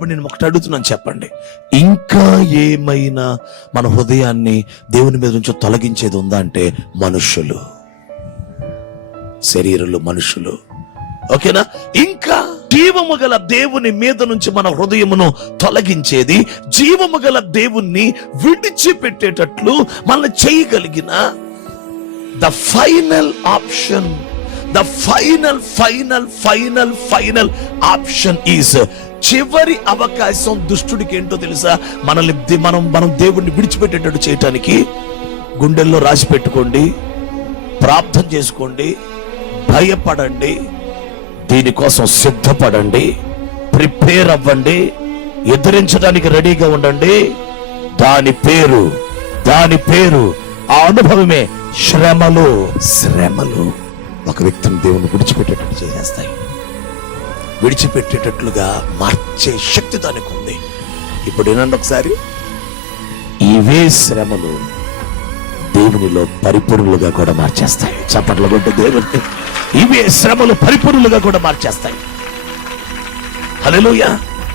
ఇప్పుడు నేను ఒకటి అడుగుతున్నాను, చెప్పండి. ఇంకా ఏమైనా మన హృదయాన్ని దేవుని మీద నుంచి తొలగించేది ఉందా అంటే మనుషులు, శరీరులు, మనుషులు. ఓకేనా? ఇంకా జీవము గల దేవుని మీద నుంచి మన హృదయమును తొలగించేది, జీవము గల దేవుణ్ణి విడిచిపెట్టేటట్లు మనం చేయగలిగిన the final option, the final option is, చివరి అవకాశం దుష్టుడికి ఏంటో తెలుసా? మనం దేవుణ్ణి విడిచిపెట్టేటట్టు చేయటానికి గుండెల్లో రాసి పెట్టుకోండి, ప్రార్థన చేసుకోండి, భయపడండి, దీనికోసం సిద్ధపడండి, ప్రిపేర్ అవ్వండి, ఎదిరించడానికి రెడీగా ఉండండి. దాని పేరు ఆ అనుభవమే శ్రమలు. ఒక వ్యక్తిని దేవుని విడిచిపెట్టేటట్టు చేసేస్తాయి, విడిచిపెట్టేటట్లుగా మార్చే శక్తి దానికి ఉంది. ఇప్పుడు ఏనండి ఒకసారి, ఇవే శ్రమలు దేవునిలో పరిపూర్ణులుగా కూడా మార్చేస్తాయి. చప్పట్లు కొట్టు దేవుని. ఇవే శ్రమలు పరిపూర్ణులుగా కూడా మార్చేస్తాయి. హల్లెలూయా.